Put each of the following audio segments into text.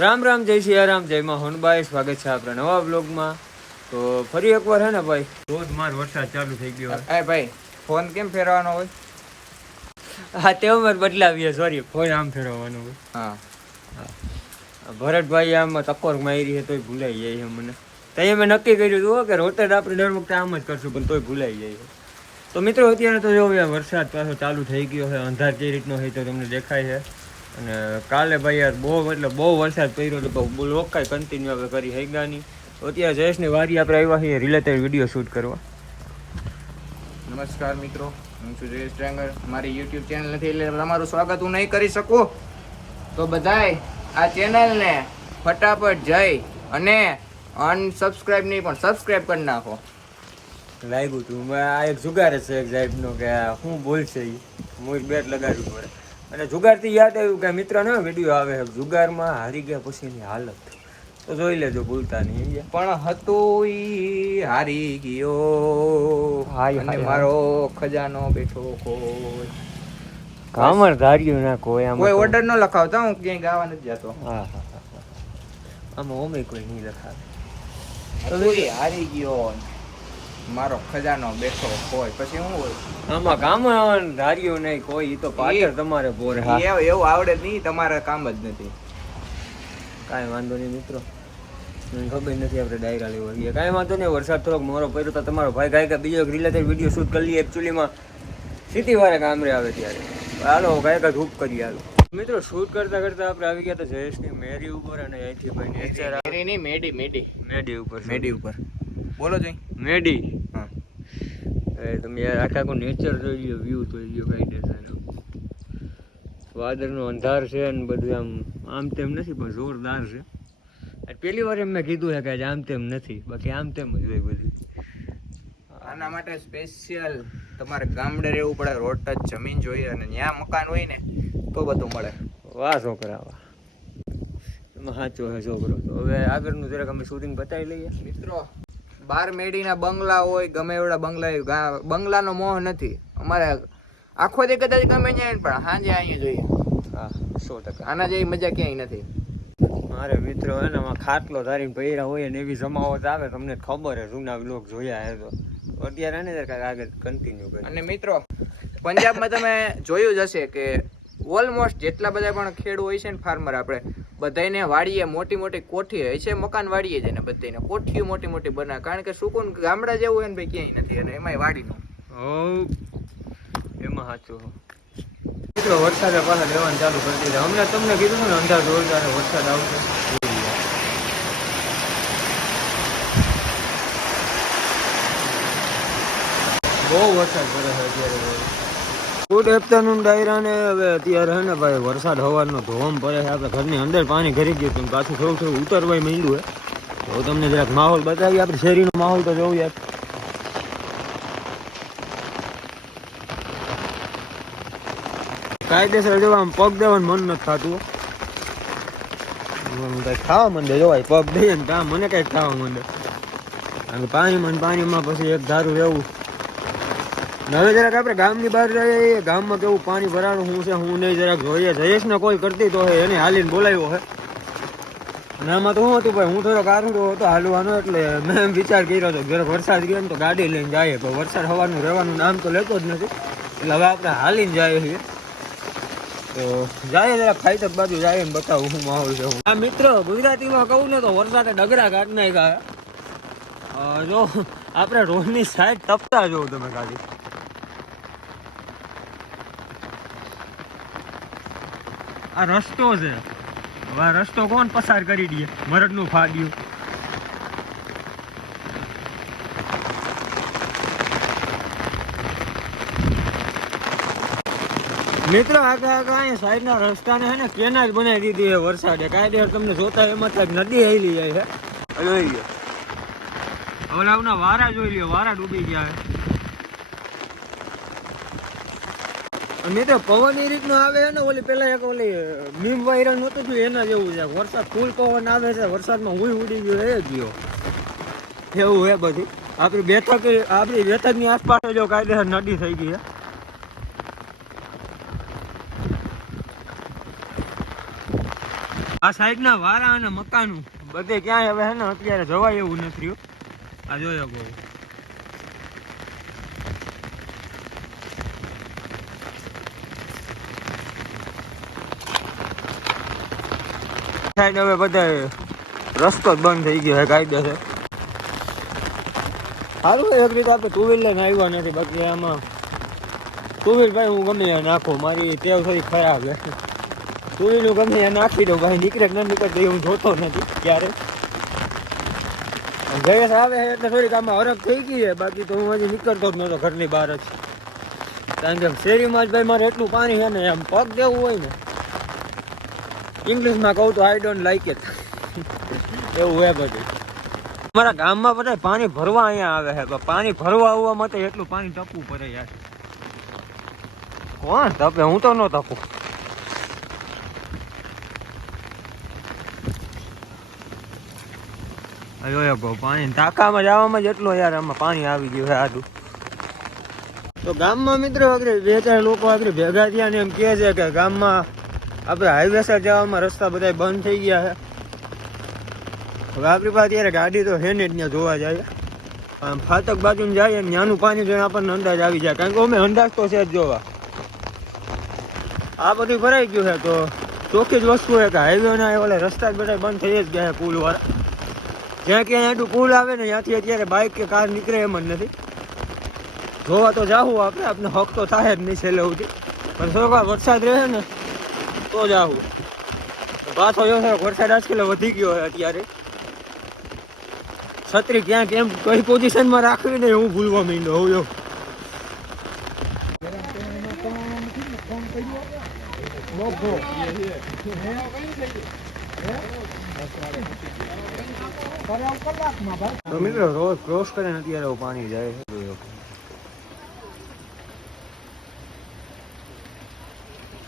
રામ રામ, જય સિયારામ, જય માં હોનબાઈ. સ્વાગત છે આપણા નવા બ્લોગમાં. તો ફરી એકવાર હે ને ભાઈ, ધોધમાર વરસાદ ચાલુ થઈ ગયો. એ ભાઈ, ફોન કેમ ફેરવાનો હોય? હા, તેમાં બદલાવીએ. સોરી, ફોન આમ ફેરવવાનો હોય. હા, ભરતભાઈ આમ ટક્કોર મારી છે તોય ભૂલાઈ જાય છે મને. તઈ મેં નક્કી કર્યું હતું કે રોટેટ આપણે દર વખતે આમ જ કરશું, પણ તોય ભૂલાઈ જાય છે. તો મિત્રો, અત્યારે તો જો વરસાદ પાછો ચાલુ થઈ ગયો છે. અંધાર કઈ રીતનો હોય તો તમને દેખાય છે. અને કાલે ભાઈ યાર બહુ વરસાદ પડ્યો હતો, તો લોકાય કન્ટિન્યુ આપણે કરી હૈગાની. અત્યારે જયેશની વારી આપણે આવ્યા છીએ રિલેટેડ વિડીયો શૂટ કરવા. નમસ્કાર મિત્રો, હું છું જયેશ ટ્રેંગર. મારી યુટ્યુબ ચેનલ નથી એટલે તમારું સ્વાગત હું નહીં કરી શકું. તો બધાય આ ચેનલને ફટાફટ જઈ અને અનસબસ્ક્રાઇબ નહીં પણ સબસ્ક્રાઇબ કરી નાખો. લાગ્યું તું આ એક જુગાર છે એક સાહેબનો કે શું બોલશે એ હું બેટ લગાડવું પડે. અને જુગારથી યાદ આવ્યું કે મિત્રનો વિડીયો આવે છે જુગારમાં હારી ગયા પછીની હાલત, તો જોઈ લેજો, ભૂલતા નહીં. પણ હતું ઈ હારી ગયો અને મારો ખજાનો બેઠો કોઈ કામર ધાર્યું ના કોઈ આમ કોઈ ઓર્ડર ન લખાવતા, હું ક્યાંય ગાવા નથી જતો. હા હા હા, આમાં ઓમે કોઈ નહીં લખાવે. તો ઈ હારી ગયો મારો ખજાનો બેઠો કોઈ, પછી શું હોય આમાં કામર ધાર્યું નહીં કોઈ, તો પાછળ તમારે બોર. હા, એવું આવડે નહીં, તમારે કામ જ નથી. કાંઈ વાંધો નહીં મિત્રો, મને ખબર નથી આપણે ડાયરા લેવો છીએ. કાંઈ વાંધો નહીં, વરસાદ થોડોક મોરો પડ્યો તો તમારો ભાઈ ગાય કે બીજો એક રિલેટેડ વિડીયો શૂટ કરી લઈએ. એકચ્યુઅલીમાં સિટીવાળા કામરે આવે ત્યારે હાલો ગાયકા ધૂપ કરીએ. હાલો મિત્રો, શૂટ કરતા કરતા આપણે આવી ગયા તો જયેશની મેરી ઉપર, અને અહીંથી ભાઈ નેચર મેડી ઉપર બોલો જોઈ મેડી. હા, તમે યાર આખા નેચર જોઈ લ્યો, વ્યૂ જોઈ લ્યો, કઈ દેખાય. વાદળનો અંધાર છે ને બધું આમ તેમ નથી, પણ જોરદાર છે. પેલી વાર એમ મેં કીધું છે કે આમ તેમ નથી, બાકી આમ તેમ જ હોય બધું. આના માટે સ્પેશિયલ તમારે ગામડે રહેવું પડે, રોડ ટચ જમીન જોઈએ અને ત્યાં મકાન હોય ને તો બધું મળે. વાહ છોકરા વાહ, એમાં સાચો છે છોકરો. તો હવે આગળનું જરાક અમે શૂટિંગ બતાવી લઈએ મિત્રો. 12 મેડીના બંગલા હોય, ગમે એવડા બંગલા, બંગલાનો મોહ નથી અમારે. આખો દી કદાચ ગમે ત્યાં પણ સાંજે અહીંયા જોઈએ. હા, 100%. આના જેવી મજા ક્યાંય નથી. મારે મિત્રો હે ને ખાટલો ધારીને પૈરા હોય ને એવી જમાવટ આવે, તમને ખબર છે, જૂના બ્લોગ જોયા હે તો. અત્યારે ને આગળ કન્ટિન્યુ કરે. અને મિત્રો, પંજાબમાં તમે જોયું જ હશે કે ઓલમોસ્ટ જેટલા બધા પણ ખેડૂત હોય છે ને, ફાર્મર, આપણે બધાને વાડીએ મોટી મોટી કોઠી હોય છે, મકાન વાડીએ છે ને બધાને કોઠીઓ મોટી મોટી બનાવે, કારણ કે સુકૂન ગામડા જેવું હોય ને ભાઈ ક્યાંય નથી, અને એમાંય વાડીનું. એમાં સાચું મિત્રો. વરસાદે પાછા લેવાનું ચાલુ કરી દીધા. હમણાં તમને કીધું ને અંધાર જોરદાર વરસાદ આવશે. બહુ વરસાદ પડે છે અત્યારે. ગુડ આફ્ટરનૂન ડાયરાને. હવે અત્યારે હે ને ભાઈ વરસાદ હવાનો ધોમ પડે છે. આપણે ઘરની અંદર પાણી ઘરી ગયું હતું, પાછું થોડું થોડું ઉતરવાય માંડ્યું હે. તો તમને જરાક માહોલ બતાવીએ, આપણે શેરીનો માહોલ તો જોવું યાર. કાયદેસર જોવા પગ દેવાનું મન નથી થતું. કઈ ખાવા માંડે જોવાય, પગ દઈએ ને ત્યાં મને કઈક ખાવા માંડે. કારણ કે પાણીમાં પછી એક ધારું રહેવું. હવે જરાક આપણે ગામની બહાર જઈએ, ગામમાં કેવું પાણી ભરાણું શું છે હું નહીં જરાક જોઈએ. જયેશને કોલ કરતી તો એને હાલીને બોલાવ્યો છે. અને આમાં તો શું હતું ભાઈ, હું થોડો કારણો હતો હાલવાનો, એટલે મેં એમ વિચાર કર્યો હતો જરાક વરસાદ ગયો ને તો ગાડી લઈને જઈએ, પણ વરસાદ હવાનું રહેવાનું નામ તો લેતો જ નથી. એટલે હવે આપણે હાલીને જઈએ છીએ. તો જાય જરા ખાઈ બાજુ જાય ને બતાવું શું માહોલ છે. આ મિત્રો, ગુજરાતીમાં કહું ને તો વરસાદે ડગરા કાઢ નાખ્યા. જો આપણે રોડની સાઈડ તપતા જોઉં તમે ખાલી. આ રસ્તો છે, હવે આ રસ્તો કોણ પસાર કરી દે? મરડનું ફાડ્યું. મિત્રો, આગળ અહીંયા સાઈડના રસ્તાને હે ને કેનાલ બનાવી દીધી છે વરસાદે. કાયદેસર તમને જોતા એમાં કંઈક નદી હેલી જાય છે. જોઈ લો, ઓલાવના વારા જોઈ લ્યો, વારા ડૂબી ગયા છે. મિત્રો, પવન એ રીતનો આવે છે ને, ઓલી પેલા એક ઓલી મીમ વાયરલ નહોતું થયું એના જેવું છે. વરસાદ ફૂલ પવન આવે છે, વરસાદમાં હું ઉડી ગયો એ ગયો એવું હે બધું. આપણી બેઠકની આસપાસ જો કાયદેસર નદી થઈ ગઈ છે. આ સાઈડ ના વારા અને મકાનો બધે ક્યાંય હવે હે ને અત્યારે જવાય એવું નથી રહ્યું. આ જોયો બહુ સાઈડ હવે બધા રસ્તો જ બંધ થઈ ગયો છે કાયદેસર. સારું એક રીતે આપણે ટુ વ્હીલ લઈને આવ્યા નથી, બાકી આમાં ટુ વ્હીલ ભાઈ હું ગમે ત્યાં નાખું, મારી ટેવ થોડી ખરાબ છે. ટુ વ્હીલ હું ગમે ત્યાં નાખી દઉં ભાઈ, નીકળે કે ન નીકળે હું જોતો નથી ક્યારે. જયેશ આવે છે એટલે થોડીક આમાં હરખ થઈ ગઈ છે, બાકી તો હું હજી નીકળતો જ નહોતો ઘરની બહાર જ. કારણ કે શેરીમાં જ ભાઈ મારે એટલું પાણી છે ને, આમ પગ દેવું હોય ને, ઇંગ્લિશમાં કહું તો આઈ ડોન્ટ લાઈક ઇટ એવું હોય બધું. અમારા ગામમાં બધા પાણી ભરવા અહીંયા આવે છે, પણ પાણી ભરવા આવવા માટે એટલું પાણી ટપવું પડે યાર. કોણ તપે? હું તો ન તપું. અયો પાણી ટાંકામાં જવામાં જ એટલો યાર આમાં પાણી આવી ગયું છે આટલું. તો ગામમાં મિત્રો આગળ બે ચાર લોકો આગળ ભેગા થયા ને એમ કહે છે કે ગામમાં આપણે હાઈવે સર જવામાં રસ્તા બધા બંધ થઈ ગયા છે. હવે આપણી પાસે અત્યારે ગાડી તો છે ને જ ત્યાં જોવા જાય, આમ ફાટક બાજુ જાય ને ત્યાંનું પાણી જોઈને આપણને અંદાજ આવી જાય, કારણ કે અમે અંદાજ તો છે જ જોવા. આ બધું ભરાઈ ગયું છે તો ચોખ્ખી જ વસ્તુ છે કે હાઈવેના ઓલા રસ્તા જ બધા બંધ થઈ જ ગયા છે પુલ વાળા. જ્યાં ક્યાં એટલું પુલ આવે ને ત્યાંથી અત્યારે બાઇક કે કાર નીકળે એમ જ નથી. જોવા તો જાવું આપણે હક તો થાય જ નહીં છેલ્લે સુધી, પણ થોડોક વરસાદ રહે ને તો જાવું. પાછો જો વરસાદ આજકાલ વધી ગયો હોય અત્યારે. છત્રી ક્યાં કેમ કઈ પોઝિશનમાં રાખવી ને હું ભૂલવા માંડ્યો હોઉં. તો મિત્રો રોડ ક્રોસ કરીને અત્યારે પાણી જાય છે.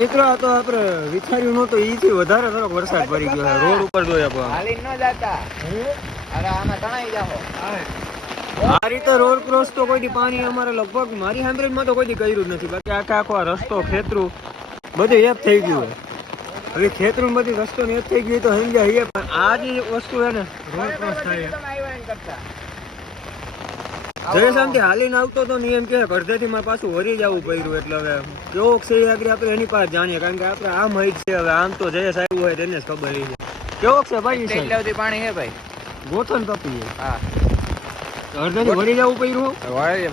મિત્રો આ તો આપણે વિચાર્યું નહોતું, ઈથી વધારે થોડોક વરસાદ પડી ગયો છે. રોડ ઉપર જોયા હાલી ન જાતા, અરે આમાં તણાઈ જાઓ. આ રીતે રોડ ક્રોસ તો કોઈ દી પાણી અમારે લગભગ મારી સાંભળીમાં તો કોઈ દી કર્યું જ નથી. બાકી આખો આ રસ્તો ખેતરું બધું એક થઈ ગયું હોય. હવે ખેતરું બધી રસ્તો ને એક થઈ ગયું તો સમજ્યા હે, પણ આ જે વસ્તુ છે ને રોડ ક્રોસ થાય જયસામથી હાલીને આવતો તો નિયમ કે અડધેથી માં પાછું વરી જવું પડ્યું. એટલે હવે કેવો છે આગળ આપણે એની પાસે જાણીએ, કારણ કે આપણે આમ જ છે. હવે આમ તો જયેશ આવ્યું હોય તેને જ ખબર છે કેવો છે ભાઈ. પાણી હે ભાઈ, ગોથન તપી હા અડધેથી વરી જવું પડ્યું.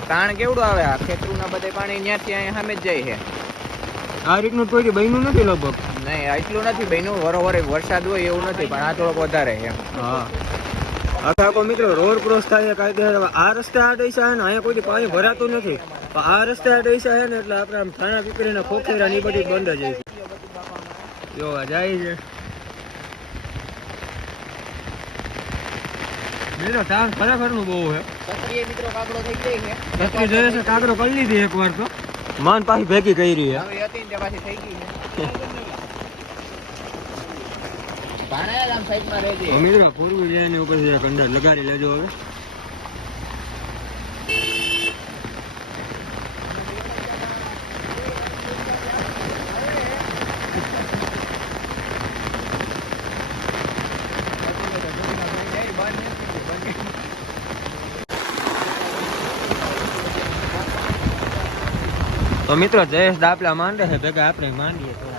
તાણ કેવડું આવે આ ખેતરું ના બધે પાણી ત્યાંથી અહીંયા સામે જ જાય છે. આ રીતનું કોઈ બન્યું નથી લગભગ. નહીં એટલું નથી બન્યું, વરોવરે વરસાદ હોય એવું નથી, પણ આ થોડોક વધારે છે. હા આખો મિત્રો રોડ ક્રોસ થાય કાયદેસર. આ રસ્તે આ ડૈસા છે ને અહીંયા કોઈ પાણી ભરાતું નથી, પણ આ રસ્તે આ ડૈસા છે ને એટલે આપણે આમ થાણા પીપળીના ખોખેરા ની બધી બંધ જાય છે. જોવા જાય છે મિત્રો તાર ખરેખર નું બહુ છે. મિત્રો કાકડો થઈ ગઈ છે, છત્રી જોઈએ છે કાકડો કરી લીધી એક વાર તો માન પાછી ભેગી કરી રહી છે. હવે હતી ને પાછી થઈ ગઈ છે. ભાણેજ આમ સાઈડમાં રહેજે મિત્રો પૂર્વી જાય ને ઉપર અંદર લગાડી લેજો. હવે તો મિત્રો જયેશ દાપલા માંડે છે ભેગા આપણે માંડીએ થોડા.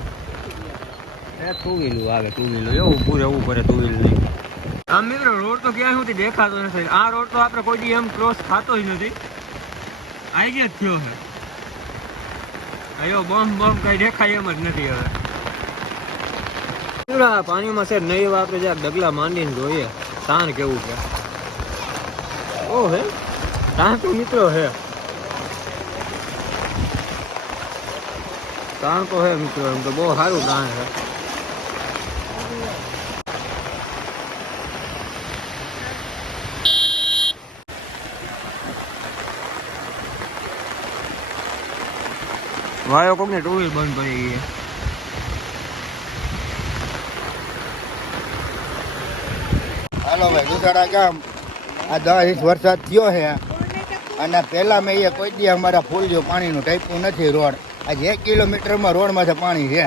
ટુ વ્હીલું આવે, ટુ વ્હીલું એવું પૂરે એવું પડે ટુ વ્હીલ નહીં. આમ મિત્રો રોડ તો ક્યાં સુધી દેખાતો નથી. આ રોડ તો આપણે કોઈ દી એમ ક્રોસ થતો જ નથી. આઈ ગયા થયો છે અયો બમ બમ કઈ દેખાય એમ જ નથી. હવે પાણીમાં છે નહીં આપણે જ્યાં ડગલા માંડીને જોઈએ તાણ કેવું છે. ઓ હે તાણ તો મિત્રો હે, તાણ તો હે મિત્રો, એમ તો બહુ સારું તાણ છે. વાયો કોક ને ટુ વ્હીલ બંધ પડી ગઈ. હાલો ભાઈ દુધાળા ગામ આ 10 ઇંચ વરસાદ થયો છે અને પહેલા મેં એ કોઈ દી અમારા ફૂલ જો પાણીનું ટાઈપું નથી રોડ. આજે 1 કિલોમીટરમાં રોડમાંથી પાણી છે.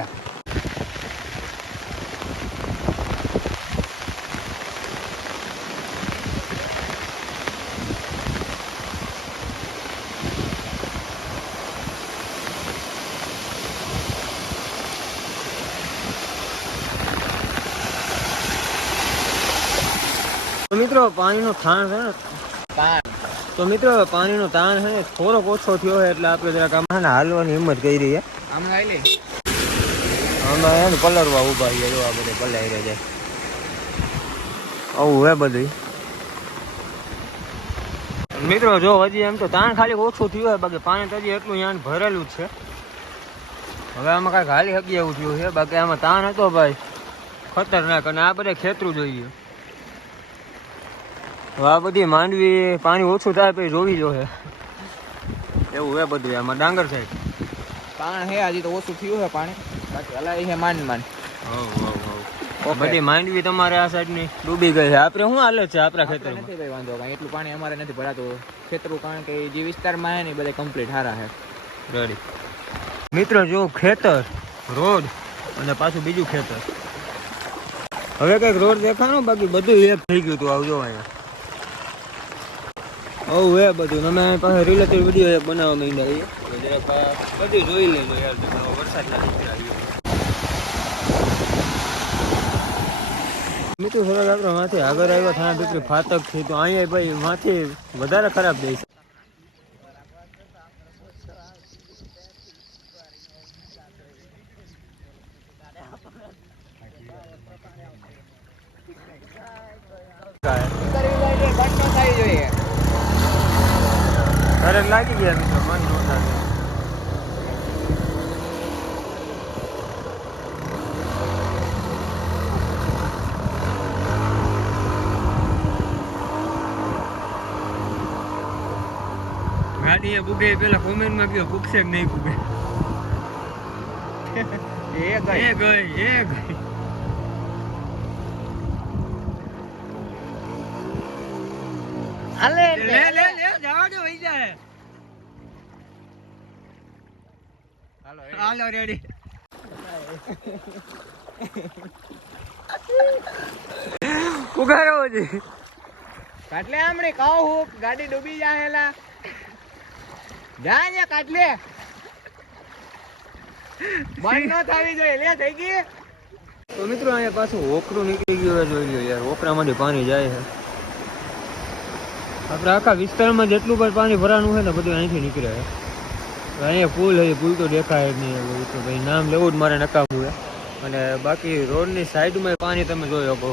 તો મિત્રો પાણીનો થાણ છે ને તો મિત્રો પાણીનો તાણ છે ને થોડોક ઓછો થયો છે એટલે આપણે જરાક આમાં હાલવાની હિંમત કરી રહી છે. આમાં આઈ લે આમાં એને પલરવા ઊભા છે જો આ બધે પલાઈ રહ્યા છે આવું હે બધું. મિત્રો જો હજી એમ તો તાણ ખાલી ઓછું થયું હોય બાકી પાણી તો હજી એટલું યાન ભરેલું જ છે. હવે આમાં કાંઈક હાલી હકી એવું થયું છે બાકી આમાં તાણ હતો ભાઈ ખતરનાક અને આ બધે ખેતરું જોઈએ. હવે આ બધી માંડવી પાણી ઓછું થાય પછી જોવી જોઈએ એવું હે બધું. આમાં ડાંગર સાઈડ પાણ હે હજી તો ઓછું થયું છે પાણી બાકી હલાય છે માંડ બધી માંડવી તમારે આ સાઈડ ની ડૂબી ગઈ છે. આપણે શું હાલે છે આપણા ખેતરમાં? નથી ભાઈ વાંધો કાંઈ એટલું પાણી અમારે નથી ભરાતું ખેતરું કારણ કે જે વિસ્તારમાં છે ને બધા કમ્પ્લીટ સારા છે. રેડી મિત્રો જો ખેતર રોડ અને પાછું બીજું ખેતર. હવે કઈક રોડ દેખાણો બાકી બધું એક થઈ ગયું હતું. આવજો અહીંયા આવું હે બધું. અમે પાસે રિલેટેડ વિડીયો એક બનાવવા માંડ્યા છીએ બધું જોઈ લેજો યાર. વરસાદ નથી આવ્યો મિત્રો થોડાક આપણે માથી આગળ આવ્યા થાણા દીકરી ફાતક થી તો અહીંયા ભાઈ માથી વધારે ખરાબ જાય છે. અરે લાગી ગયા મિત્રો મન નહોતા. ગાડી એ ભૂગે પેલા કોમેન્ટમાં ગયો ભૂગશે કે નહીં ભૂગે. એ ગઈ હાલે લે જવા દો વઈ જાય. હાલો રેડી. ઉગાડો જી કાટલે આમણે કહું હું ગાડી ડૂબી જાહેલા જા ને કાટલે બંધ ન થવી જોઈએ લે થઈ ગઈ. તો મિત્રો અહીંયા પાછું ઓકરું નીકળી ગયું જોઈ લ્યો યાર. ઓકરામાંથી પાણી જાય છે. આપણે આખા વિસ્તારમાં જેટલું પણ પાણી ભરાનું છે ને બધું અહીંથી નીકળે છે. અહીંયા પુલ છે પુલ તો દેખાય જ નહીં એવું તો ભાઈ નામ લેવું જ મારે નકામું છે. અને બાકી રોડની સાઈડમાં પાણી તમે જોઈ શકો.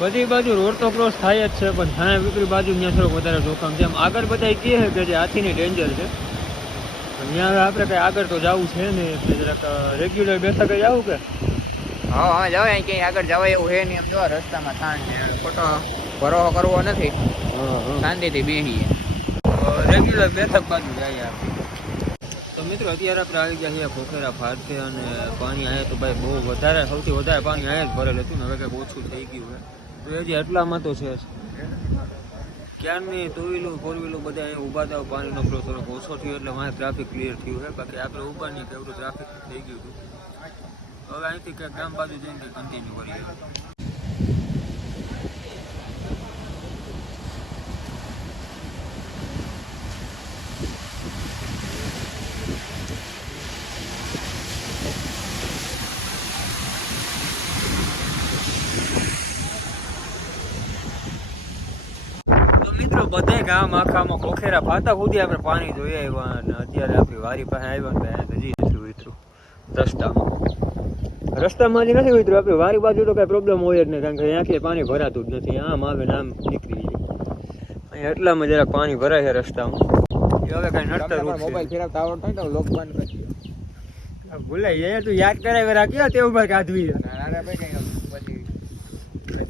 બધી બાજુ રોડ તો ક્રોસ થાય જ છે પણ થાણા વિપરી બાજુ ત્યાં થોડોક વધારે જોખમ છે. આગળ બધા કહે છે કે જે હાથીની ડેન્જર છે પણ ત્યાં આપણે કંઈ આગળ તો જવું છે ને એટલે જરાક રેગ્યુલર બેઠા કંઈ જવું કે હા હા જવાય ક્યાંય આગળ જવાય એવું છે નહીં. એમ જો રસ્તામાં તાણ ને ખોટો ભરોસો કરવો નથી. શાંતિથી બેસીએ રેગ્યુલર બેઠક બાજુ જાય આપણે. તો મિત્રો અત્યારે આપણે આવી ગયા છીએ ખોખેરા ફાટકે અને પાણી અહીંયા તો ભાઈ બહુ વધારે સૌથી વધારે પાણી અહીંયા જ ભરેલ હતું ને હવે કંઈક ઓછું થઈ ગયું છે. તો હજી એટલામાં તો છે જ. ક્યારની ટુ વ્હીલું ફોર વ્હીલું બધા અહીંયા ઊભા હતા. પાણીનો ફ્લો થોડોક ઓછો થયો એટલે મારે ટ્રાફિક ક્લિયર થયું છે. બાકી આપણે ઊભા નહીં કેવડું ટ્રાફિક થઈ ગયું હતું. હવે અહીંથી કંઈક ગામ બાજુ જઈને કન્ટિન્યુ કરીએ. મિત્રો બધે ગામ આખામાં ખોખેરા ફાતક સુધી આપણે પાણી જોઈ આવ્યા અને અત્યારે આપણી વારી પાસે આવ્યા ને હજી નથી ઉતર્યું રસ્તામાં હજી નથી ઉતર્યું. આપણી વારી બાજુ તો કઈ પ્રોબ્લેમ હોય જ નહીં કારણ કે અહીંયાથી પાણી ભરાતું જ નથી. આમ આવે ને આમ નીકળી જાય. અહીંયા એટલામાં જરાક પાણી ભરાય છે રસ્તામાં. એ હવે કઈ નડતર મોબાઈલ ફેરવતા આવડતો હોય તો લોક બંધ કરી ભૂલાઈ જાય. તું યાદ કરાવી રાખ્યો તેવું ભાઈ કાઢવી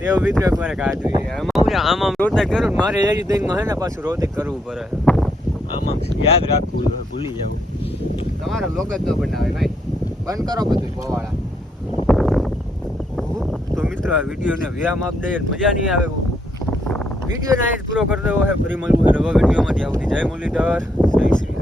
તેવું મિત્રો મારે કાઢવી. આમ રોતે કરું મારે એરી દહીંમાં હે ને પાછું રોતે કરવું પડે. આમ યાદ રાખવું ભૂલી જવું. તમારો લોક જ ન બનાવે ભાઈ. બંધ કરો બધું પવાળા. તો મિત્રો આ વિડીયોને વિરામ આપી દઈએ. મજા નહીં આવે વિડીયોને અહીં જ પૂરો કરી દેવો છે. ફરી મળવું નવા વિડીયોમાંથી આવતી. જય મુરલીધર જય શ્રી